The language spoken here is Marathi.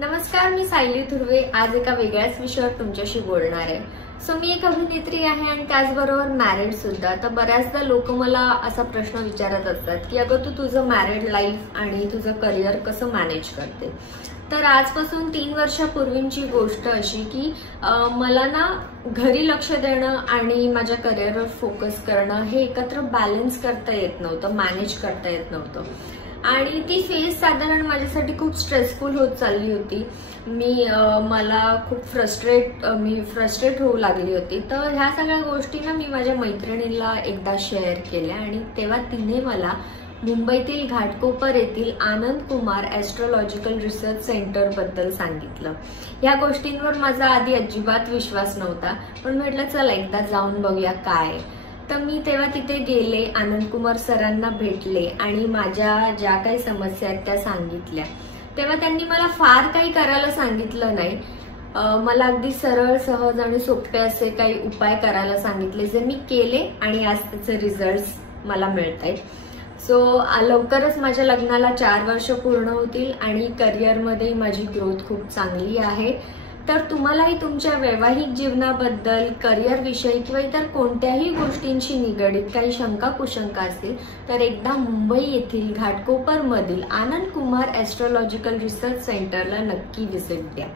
नमस्कार, मी सायली थुर्वे आज एका वेगळ्याच विषयावर तुमच्याशी बोलणार आहे। मी एक अभिनेत्री आहे आणि त्याचबरोबर मॅरिड सुद्धा। तर बऱ्याचदा लोक मला असा प्रश्न विचारत असतात की अगं तू तुझं मॅरिड लाईफ आणि तुझं करिअर कसं मॅनेज करते। तर आजपासून 3 वर्षापूर्वीची गोष्ट अशी की मला ना घरी लक्ष देणं आणि माझ्या करिअरवर फोकस करणं हे एकत्र बॅलन्स करता येत नव्हतं, मॅनेज करता येत नव्हतं आणि ती फेज साधारण माझ्यासाठी खूप स्ट्रेसफुल होत चालली होती। मला खूप फ्रस्ट्रेट होऊ लागली होती। तर ह्या सगळ्या गोष्टी ना मी माझ्या मैत्रिणीला एकदा शेअर केल्या आणि तेव्हा तिने मला मुंबईतील घाटकोपर येथील आनंद कुमार ॲस्ट्रोलॉजिकल रिसर्च सेंटर बद्दल सांगितलं। या गोष्टींवर माझा आधी अजिबात विश्वास नव्हता, पण म्हटलं चला एकदा जाऊन बघूया काय। तर मी तेव्हा तिथे गेले, आनंद कुमार सरांना भेटले आणि माझ्या ज्या काही समस्या आहेत त्या सांगितल्या। तेव्हा त्यांनी मला फार काही करायला सांगितलं नाही, मला अगदी सरळ सहज आणि सोपे असे काही उपाय करायला सांगितले जे मी केले आणि आज त्याचे रिझल्ट्स मला मिळत आहेत। लवकरच माझ्या लग्नाला 4 वर्ष पूर्ण होतील आणि करिअरमध्ये माझी ग्रोथ खूप चांगली आहे। तर तुम्हालाही तुमच्या वैवाहिक जीवनाबद्दल, करिअर विषयी किंवा इतर कोणत्याही गोष्टींशी निगडित काही शंका कुशंका असतील तर एकदा मुंबई येथील घाटकोपर मधील आनंद कुमार ॲस्ट्रोलॉजिकल रिसर्च सेंटरला नक्की व्हिजिट द्या।